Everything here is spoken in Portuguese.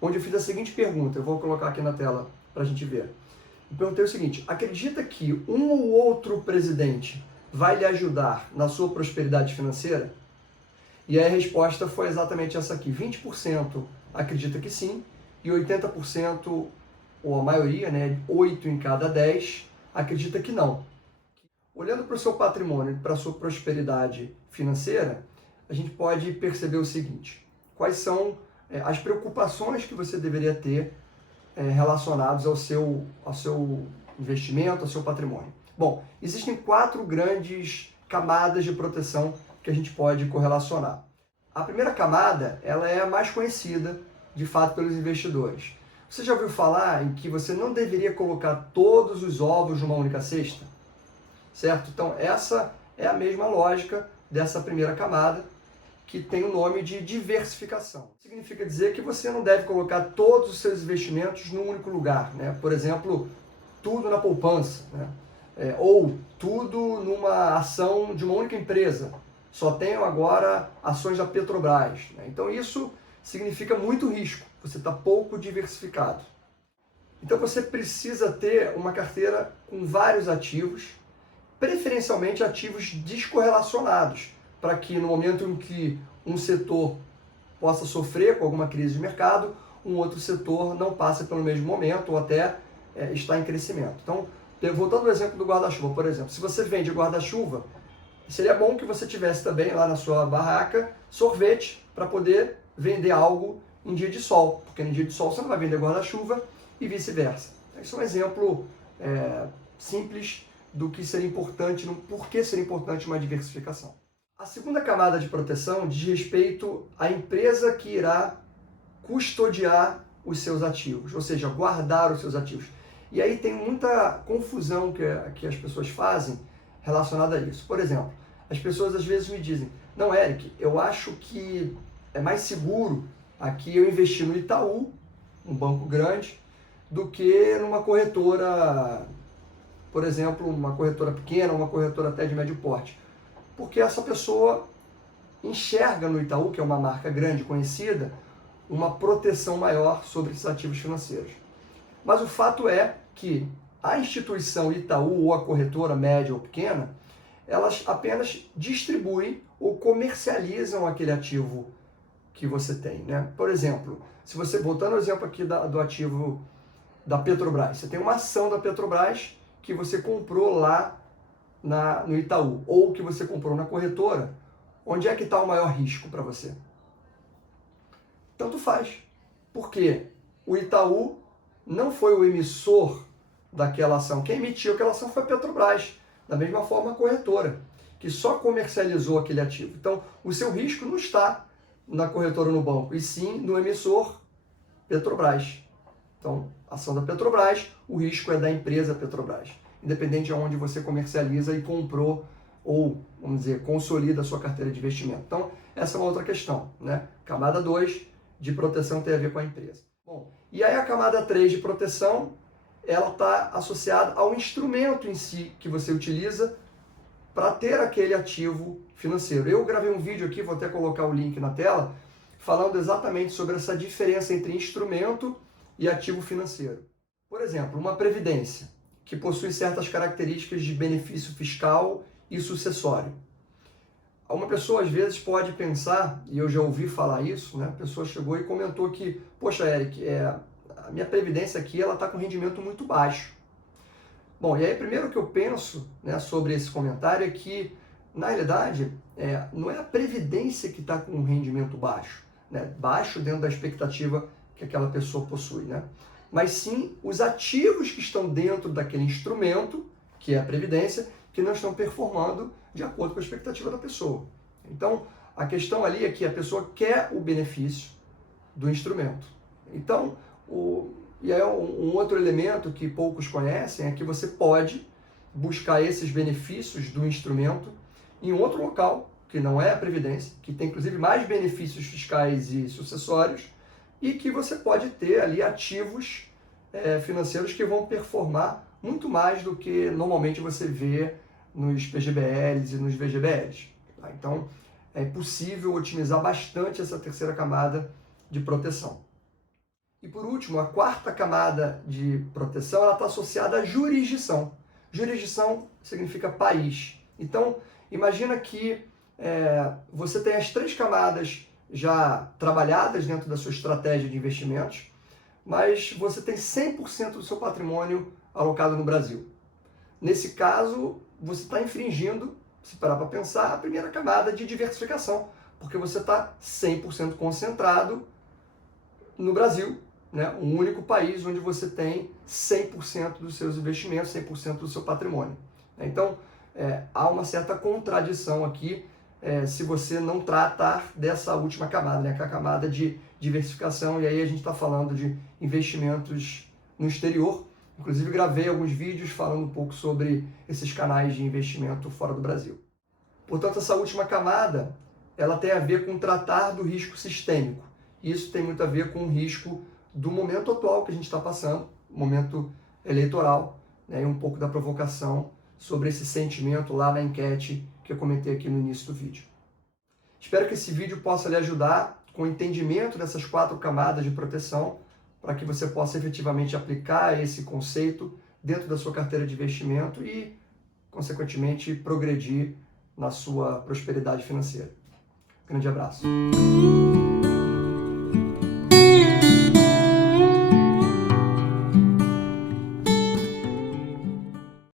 onde eu fiz a seguinte pergunta, eu vou colocar aqui na tela para a gente ver. Eu perguntei o seguinte: acredita que um ou outro presidente vai lhe ajudar na sua prosperidade financeira? E aí a resposta foi exatamente essa aqui: 20% acredita que sim, e 80%, ou a maioria, né, 8 em cada 10, acredita que não. Olhando para o seu patrimônio e para a sua prosperidade financeira, a gente pode perceber o seguinte: quais são as preocupações que você deveria ter relacionados ao seu investimento, ao seu patrimônio. Bom, existem 4 grandes camadas de proteção que a gente pode correlacionar. A primeira camada, ela é a mais conhecida, de fato, pelos investidores. Você já ouviu falar em que você não deveria colocar todos os ovos numa única cesta? Certo? Então, essa é a mesma lógica dessa primeira camada, que tem o nome de diversificação. Significa dizer que você não deve colocar todos os seus investimentos num único lugar, né? Por exemplo, tudo na poupança, né? Ou tudo numa ação de uma única empresa. Só tenho agora ações da Petrobras, né? Então isso significa muito risco, você está pouco diversificado. Então você precisa ter uma carteira com vários ativos, preferencialmente ativos descorrelacionados, para que no momento em que um setor possa sofrer com alguma crise de mercado, um outro setor não passe pelo mesmo momento ou até está em crescimento. Então, voltando ao exemplo do guarda-chuva, por exemplo, se você vende guarda-chuva, seria bom que você tivesse também lá na sua barraca sorvete para poder vender algo em dia de sol, porque em dia de sol você não vai vender guarda-chuva e vice-versa. Isso é um exemplo simples do que seria importante, por que seria importante uma diversificação. A segunda camada de proteção diz respeito à empresa que irá custodiar os seus ativos, ou seja, guardar os seus ativos. E aí tem muita confusão que as pessoas fazem relacionada a isso. Por exemplo, as pessoas às vezes me dizem: não, Eric, eu acho que é mais seguro aqui eu investir no Itaú, um banco grande, do que numa corretora, por exemplo, uma corretora pequena, uma corretora até de médio porte. Porque essa pessoa enxerga no Itaú, que é uma marca grande, conhecida, uma proteção maior sobre esses ativos financeiros. Mas o fato é que a instituição Itaú ou a corretora média ou pequena, elas apenas distribuem ou comercializam aquele ativo que você tem, né? Por exemplo, se você, voltando ao exemplo aqui do ativo da Petrobras, você tem uma ação da Petrobras que você comprou lá no Itaú, ou que você comprou na corretora, onde é que está o maior risco para você? Tanto faz. Porque o Itaú não foi o emissor daquela ação. Quem emitiu aquela ação foi a Petrobras. Da mesma forma a corretora, que só comercializou aquele ativo. Então, o seu risco não está na corretora ou no banco, e sim no emissor Petrobras. Então, ação da Petrobras, o risco é da empresa Petrobras, independente de onde você comercializa e comprou ou, vamos dizer, consolida a sua carteira de investimento. Então, essa é uma outra questão, né? Camada 2 de proteção tem a ver com a empresa. Bom, e aí a camada 3 de proteção, ela está associada ao instrumento em si que você utiliza para ter aquele ativo financeiro. Eu gravei um vídeo aqui, vou até colocar o link na tela, falando exatamente sobre essa diferença entre instrumento e ativo financeiro. Por exemplo, uma previdência, que possui certas características de benefício fiscal e sucessório. Uma pessoa às vezes pode pensar, e eu já ouvi falar isso, né? A pessoa chegou e comentou que, poxa, Eric, a minha previdência aqui ela está com rendimento muito baixo. Bom, e aí primeiro que eu penso, né, sobre esse comentário é que, na realidade, não é a previdência que está com um rendimento baixo, né? Baixo dentro da expectativa que aquela pessoa possui, né? Mas sim os ativos que estão dentro daquele instrumento, que é a previdência, que não estão performando de acordo com a expectativa da pessoa. Então, a questão ali é que a pessoa quer o benefício do instrumento. Então, e aí um outro elemento que poucos conhecem é que você pode buscar esses benefícios do instrumento em outro local, que não é a previdência, que tem inclusive mais benefícios fiscais e sucessórios, e que você pode ter ali ativos financeiros que vão performar muito mais do que normalmente você vê nos PGBLs e nos VGBLs. Tá? Então, é possível otimizar bastante essa terceira camada de proteção. E por último, a quarta camada de proteção, ela está associada à jurisdição. Jurisdição significa país. Então, imagina que você tem as 3 camadas já trabalhadas dentro da sua estratégia de investimentos, mas você tem 100% do seu patrimônio alocado no Brasil. Nesse caso, você está infringindo, se parar para pensar, a primeira camada de diversificação, porque você está 100% concentrado no Brasil, né? Um único país onde você tem 100% dos seus investimentos, 100% do seu patrimônio. Então, há uma certa contradição aqui se você não tratar dessa última camada, né? Que é a camada de diversificação, e aí a gente está falando de investimentos no exterior. Inclusive, gravei alguns vídeos falando um pouco sobre esses canais de investimento fora do Brasil. Portanto, essa última camada, ela tem a ver com tratar do risco sistêmico. Isso tem muito a ver com o risco do momento atual que a gente está passando, momento eleitoral, né, e um pouco da provocação sobre esse sentimento lá na enquete que eu comentei aqui no início do vídeo. Espero que esse vídeo possa lhe ajudar com o entendimento dessas 4 camadas de proteção, para que você possa efetivamente aplicar esse conceito dentro da sua carteira de investimento e, consequentemente, progredir na sua prosperidade financeira. Grande abraço.